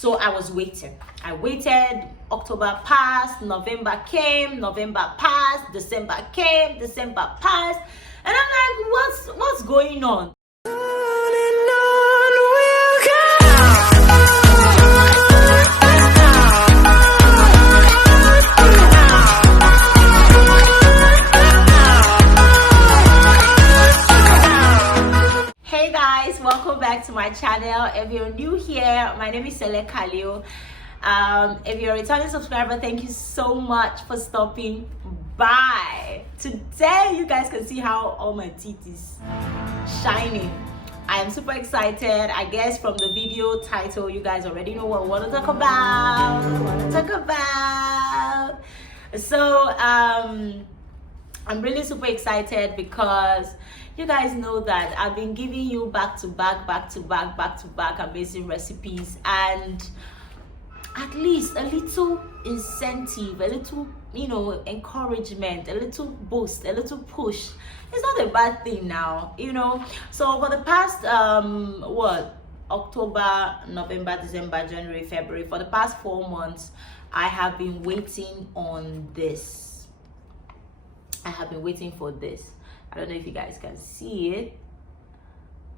So I was waiting. I waited. October passed, November came, November passed, December came, December passed, and I'm like, what's going on? Hey guys, welcome back to my channel. If you're new here, my name is Sele Kalio. If you're a returning subscriber, thank you so much for stopping by. Today you guys can see how all my teeth is shining. I am super excited. I guess from the video title you guys already know what I want to talk about. So I'm really super excited because you guys know that I've been giving you back to back amazing recipes, and at least a little incentive, a little, encouragement, a little boost, a little push. It's not a bad thing now, So for the past October, November, December, January, February, for the past 4 months, I have been waiting on this. I have been waiting for this. I don't know if you guys can see it,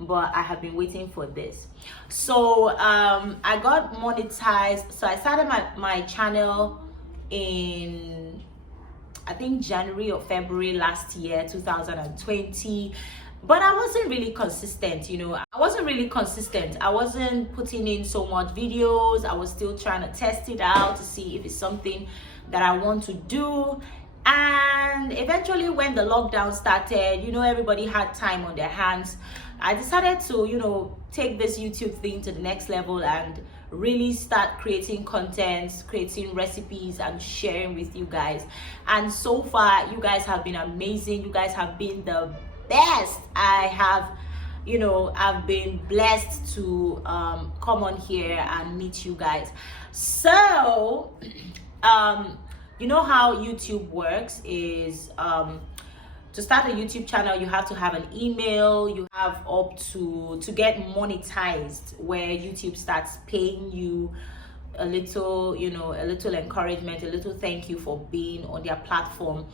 but I have been waiting for this. So I got monetized. So I started my channel in, I think, January or February last year, 2020. But I wasn't really consistent, I wasn't really consistent. I wasn't putting in so much videos. I was still trying to test it out to see if it's something that I want to do. And eventually when the lockdown started, everybody had time on their hands. I decided to, take this YouTube thing to the next level and really start creating content, creating recipes and sharing with you guys. And so far, you guys have been amazing. You guys have been the best. I've been blessed to come on here and meet you guys. So, you know how YouTube works is to start a YouTube channel, you have to have an email. You have up to get monetized, where YouTube starts paying you a little, a little encouragement, a little thank you for being on their platform.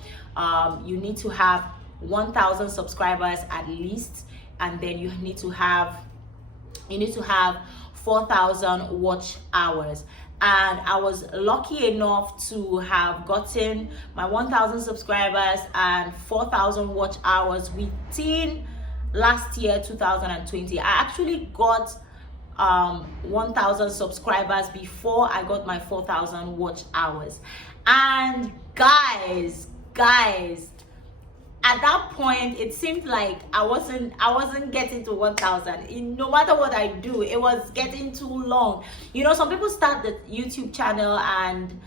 You need to have 1,000 subscribers at least, and then you need to have 4,000 watch hours. And I was lucky enough to have gotten my 1,000 subscribers and 4,000 watch hours within last year, 2020. I actually got 1,000 subscribers before I got my 4,000 watch hours. And guys, at that point it seemed like I wasn't getting to 1,000. No matter what I do, it was getting too long. Some people start the YouTube channel and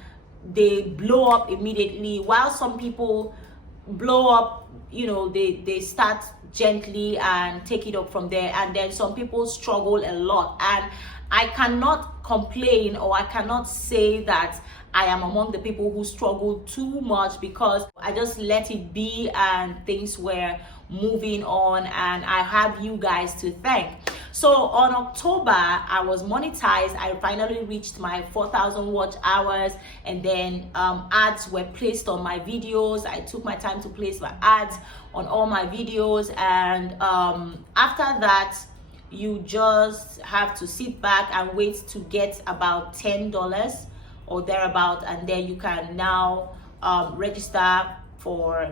they blow up immediately, while some people blow up, they start gently and take it up from there, and then some people struggle a lot. And I cannot complain, or I cannot say that I am among the people who struggle too much, because I just let it be and things were moving on, and I have you guys to thank. So on October, I was monetized. I finally reached my 4,000 watch hours, and then ads were placed on my videos. I took my time to place my ads on all my videos, and after that, you just have to sit back and wait to get about $10 or thereabout, and then you can now register for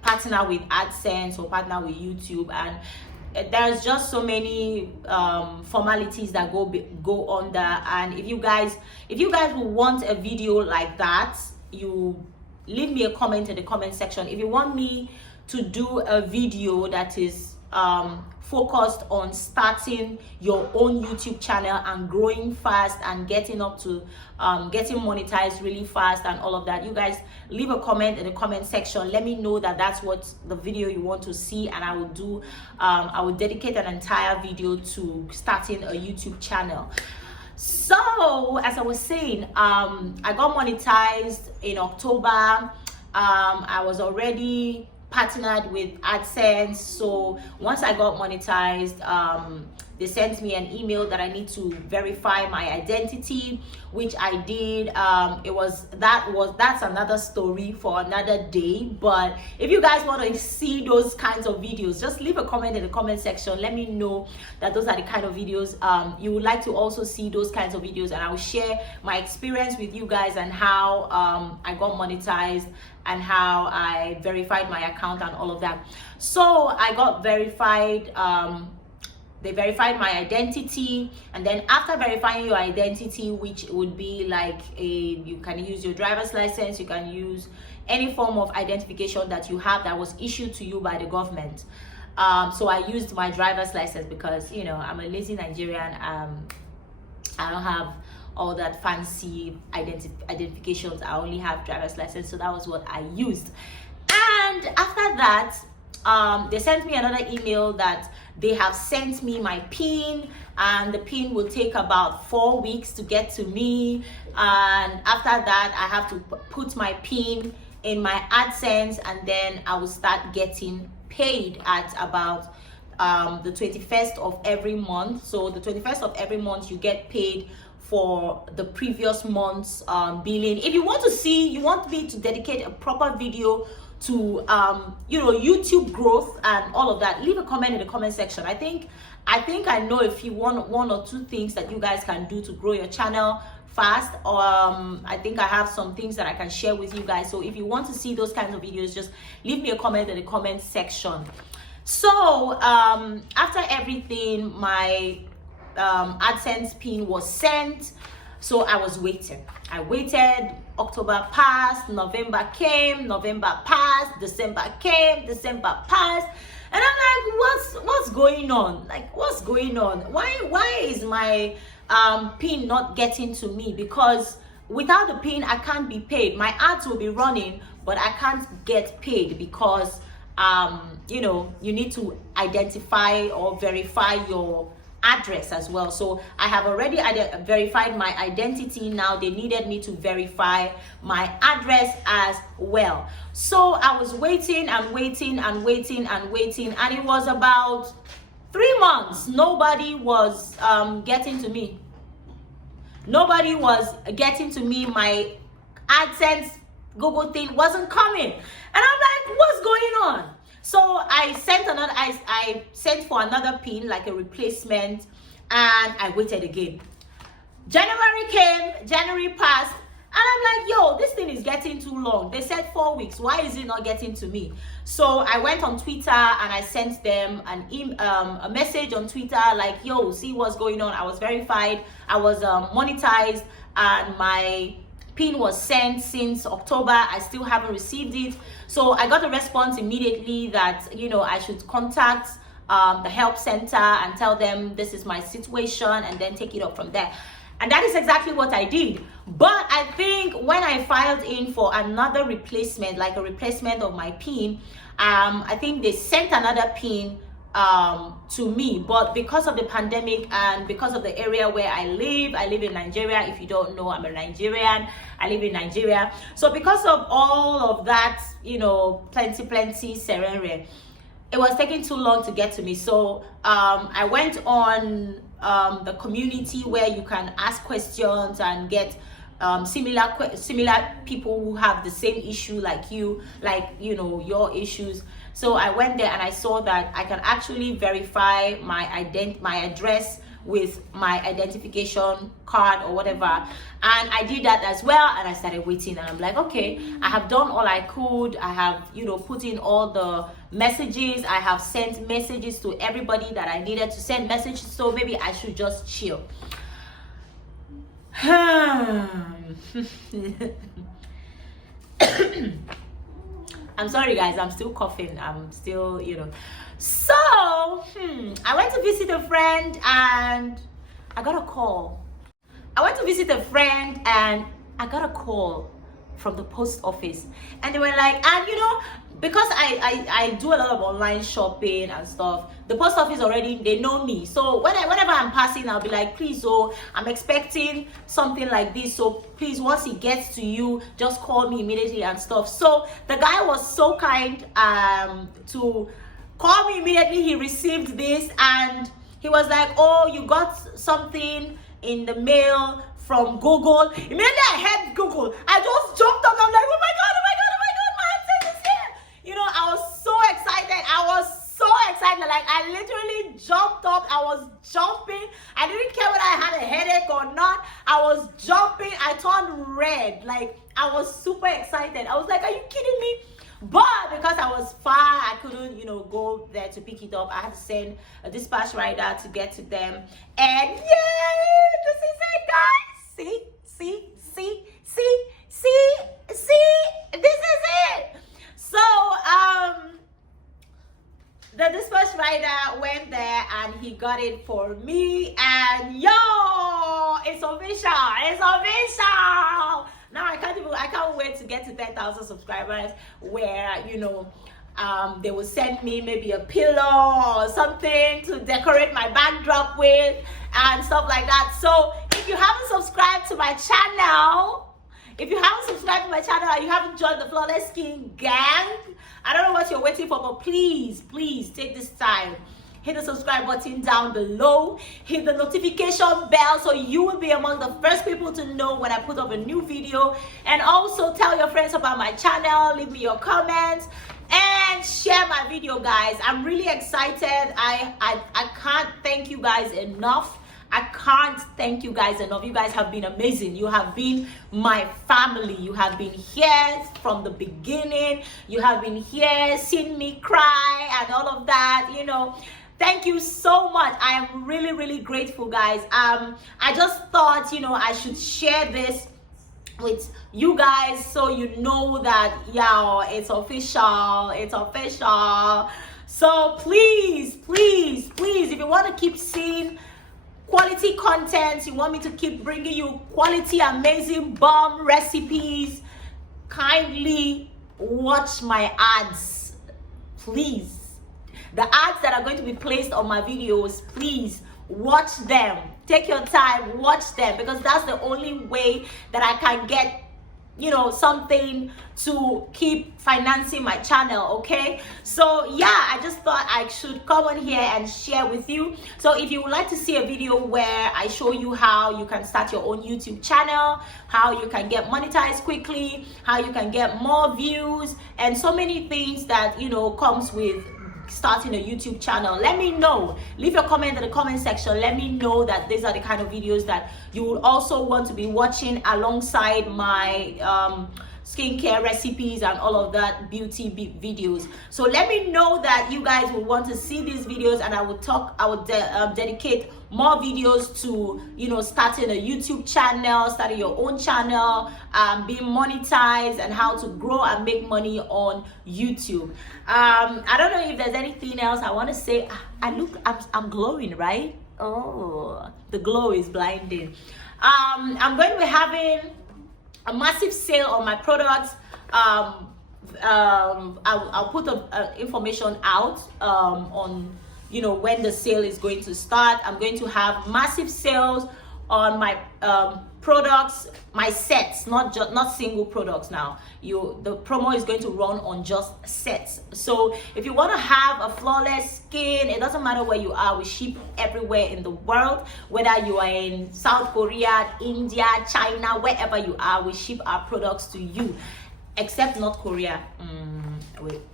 partner with Adsense or partner with YouTube. And there's just so many formalities that go on there. And if you guys will want a video like that, you leave me a comment in the comment section. If you want me to do a video that is focused on starting your own YouTube channel and growing fast and getting up to getting monetized really fast and all of that, you guys leave a comment in the comment section. Let me know that that's what the video you want to see, and I will dedicate an entire video to starting a YouTube channel. So as I was saying, I got monetized in October. I was already partnered with Adsense. So once I got monetized, they sent me an email that I need to verify my identity, which I did. That's another story for another day. But if you guys want to see those kinds of videos, just leave a comment in the comment section. Let me know that those are the kind of videos you would like to also see, those kinds of videos, and I will share my experience with you guys and how I got monetized and how I verified my account and all of that. So I got verified. They verified my identity, and then after verifying your identity, which would be like you can use your driver's license, you can use any form of identification that you have that was issued to you by the government. So I used my driver's license because, you know, I'm a lazy Nigerian. I don't have all that fancy identifications. I only have driver's license, so that was what I used. And after that, they sent me another email that they have sent me my PIN, and the PIN will take about 4 weeks to get to me. And after that, I have to put my PIN in my Adsense, and then I will start getting paid at about the 21st of every month. So the 21st of every month, you get paid for the previous month's billing. If you want me to dedicate a proper video to you know, YouTube growth and all of that, leave a comment in the comment section. I think I know if you want one or two things that you guys can do to grow your channel fast. I think I have some things that I can share with you guys. So if you want to see those kinds of videos, just leave me a comment in the comment section. So after everything, my Adsense PIN was sent. So I was waiting. I waited. October passed, November came, November passed, December came, December passed, and I'm like, what's going on? Like, what's going on? Why is my PIN not getting to me? Because without the PIN, I can't be paid. My ads will be running, but I can't get paid because you know, you need to identify or verify your address as well. So I have already verified my identity. Now they needed me to verify my address as well. So I was waiting and waiting and waiting and waiting, and it was about 3 months. Nobody was getting to me. Nobody was getting to me. My AdSense Google thing wasn't coming, and I'm like, what's going on? So I sent for another PIN, like a replacement, and I waited again. January came, January passed, and I'm like, yo, this thing is getting too long. They said 4 weeks. Why is it not getting to me? So I went on Twitter and I sent them a message on Twitter like, yo, see what's going on. I was verified, I was monetized, and my PIN was sent since October. I still haven't received it. So I got a response immediately that, you know, I should contact the help center and tell them this is my situation, and then take it up from there. And that is exactly what I did. But I think when I filed in for another replacement, like a replacement of my PIN, I think they sent another PIN to me. But because of the pandemic and because of the area where I live in Nigeria. If you don't know, I'm a Nigerian. I live in Nigeria. So because of all of that, you know, plenty serere, it was taking too long to get to me. So I went on the community where you can ask questions and get similar people who have the same issue like you know, your issues. So I went there and I saw that I can actually verify my address with my identification card or whatever, and I did that as well. And I started waiting, and I'm like, okay, I have done all I could. I have, you know, put in all the messages. I have sent messages to everybody that I needed to send messages, so maybe I should just chill. I'm sorry guys, I'm still coughing. I'm still, you know. So I went to visit a friend and I got a call. I went to visit a friend and I got a call from the post office, and they were like, and you know, because I do a lot of online shopping and stuff, the post office already, they know me. So whenever I'm passing, I'll be like, please, oh, I'm expecting something like this, so please, once it gets to you, just call me immediately and stuff. So the guy was so kind to call me immediately. He received this and He was like, oh, you got something in the mail from Google. Immediately I heard Google, I just jumped up. I'm like, oh my God, my Adsense is here. You know, I was so excited. Like, I literally jumped up. I was jumping. I didn't care whether I had a headache or not. I was jumping. I turned red. Like, I was super excited. I was like, are you kidding me? But because I was far, I couldn't, you know, go there to pick it up. I had to send a dispatch rider to get to them. And yay, this is it, guys. See, this is it. So, the dispatch rider went there and he got it for me. And yo, it's official. Now I can't wait to get to 10,000 subscribers where, you know, they will send me maybe a pillow or something to decorate my backdrop with and stuff like that. So if you haven't subscribed to my channel, and you haven't joined the Flawless Skin gang, I don't know what you're waiting for, but please take this time. Hit the subscribe button down below. Hit the notification bell so you will be among the first people to know when I put up a new video. And also tell your friends about my channel. Leave me your comments and share my video, guys. I'm really excited. I can't thank you guys enough. You guys have been amazing. You have been my family. You have been here from the beginning. You have been here, seen me cry and all of that, you know. Thank you so much. I am really grateful, guys. I just thought, you know, I should share this with you guys so you know that, yeah, it's official. So please, if you want to keep seeing quality content, you want me to keep bringing you quality, amazing, bomb recipes, kindly watch my ads, please. The ads that are going to be placed on my videos, please watch them. Take your time, watch them, because that's the only way that I can get, you know, something to keep financing my channel. Okay, so yeah, I just thought I should come on here and share with you. So if you would like to see a video where I show you how you can start your own YouTube channel, how you can get monetized quickly, how you can get more views, and so many things that, you know, comes with starting a YouTube channel, let me know. Leave your comment in the comment section. Let me know that these are the kind of videos that you will also want to be watching alongside my skincare recipes and all of that beauty videos. So let me know that you guys will want to see these videos, and I will dedicate more videos to, you know, starting a YouTube channel, starting your own channel, being monetized, and how to grow and make money on YouTube. I don't know if there's anything else I want to say. I'm glowing, right? Oh, the glow is blinding. I'm going to be having a massive sale on my products. I'll put the information out on, you know, when the sale is going to start. I'm going to have massive sales on my products, my sets, not single products. Now the promo is going to run on just sets. So if you want to have a flawless skin, it doesn't matter where you are, we ship everywhere in the world. Whether you are in South Korea, India, China, wherever you are, we ship our products to you, except North Korea.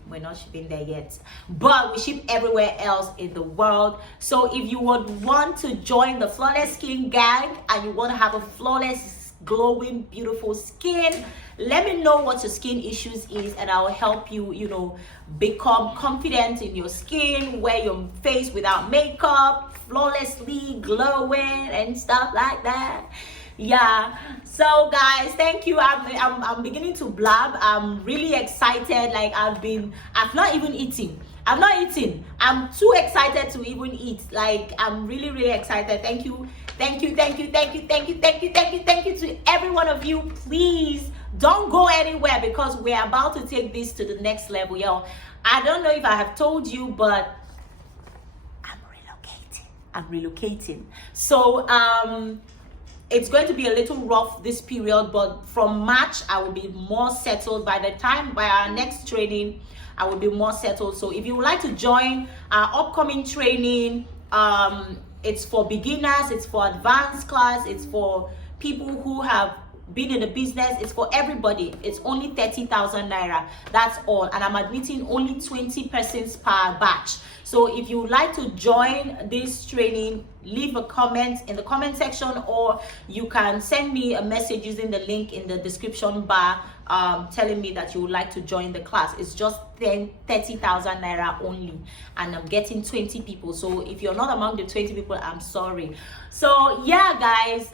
We're not shipping there yet, but we ship everywhere else in the world. So if you would want to join the Flawless Skin gang and you want to have a flawless, glowing, beautiful skin, let me know what your skin issues is, and I'll help you, you know, become confident in your skin, wear your face without makeup, flawlessly glowing and stuff like that. Yeah, so guys, thank you. I'm beginning to blab. I'm really excited. Like, I've not even eaten. I'm too excited to even eat. Like, I'm really excited. Thank you to every one of you. Please don't go anywhere, because we're about to take this to the next level, yo. I don't know if I have told you, but I'm relocating. So it's going to be a little rough this period, but from March I will be more settled. By our next training, I will be more settled. So if you would like to join our upcoming training, It's for beginners, it's for advanced class, it's for people who have been in the business, it's for everybody. It's only 30,000 naira, that's all, and I'm admitting only 20 persons per batch. So if you would like to join this training, leave a comment in the comment section, or you can send me a message using the link in the description bar, telling me that you would like to join the class. It's just 30,000 naira only, and I'm getting 20 people. So if you're not among the 20 people, I'm sorry. So yeah, guys,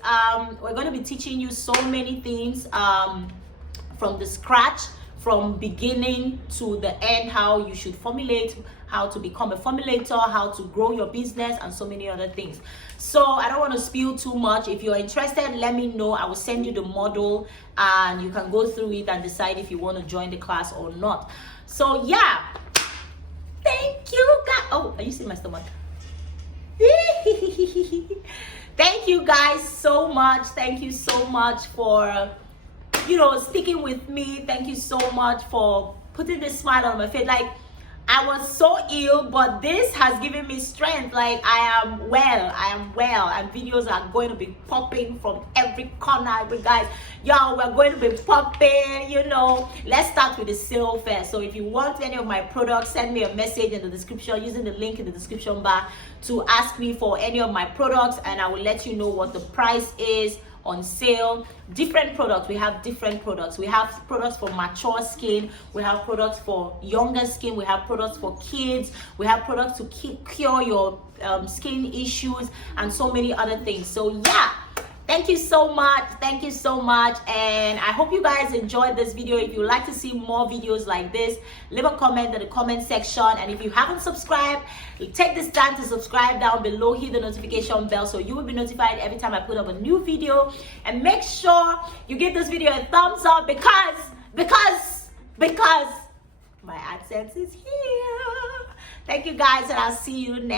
we're going to be teaching you so many things from the scratch, from beginning to the end, how you should formulate, how to become a formulator, how to grow your business, and so many other things. So I don't want to spill too much. If you're interested, let me know. I will send you the model and you can go through it and decide if you want to join the class or not. So yeah, thank you guys. Oh, are you seeing my stomach? Thank you guys so much. Thank you so much for, you know, sticking with me. Thank you so much for putting this smile on my face. Like, I was so ill, but this has given me strength. Like, I am well, and videos are going to be popping from every corner. But guys, y'all, we're going to be popping, you know. Let's start with the sale first. So if you want any of my products, send me a message in the description using the link in the description bar to ask me for any of my products, and I will let you know what the price is on sale. Different products, we have different products. We have products for mature skin, we have products for younger skin, we have products for kids, we have products to cure your skin issues, and so many other things. So yeah, thank you so much, and I hope you guys enjoyed this video. If you'd like to see more videos like this, leave a comment in the comment section, and if you haven't subscribed, take this time to subscribe down below, hit the notification bell so you will be notified every time I put up a new video, and make sure you give this video a thumbs up because my AdSense is here. Thank you guys, and I'll see you in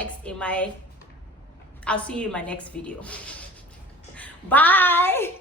my next video. Bye.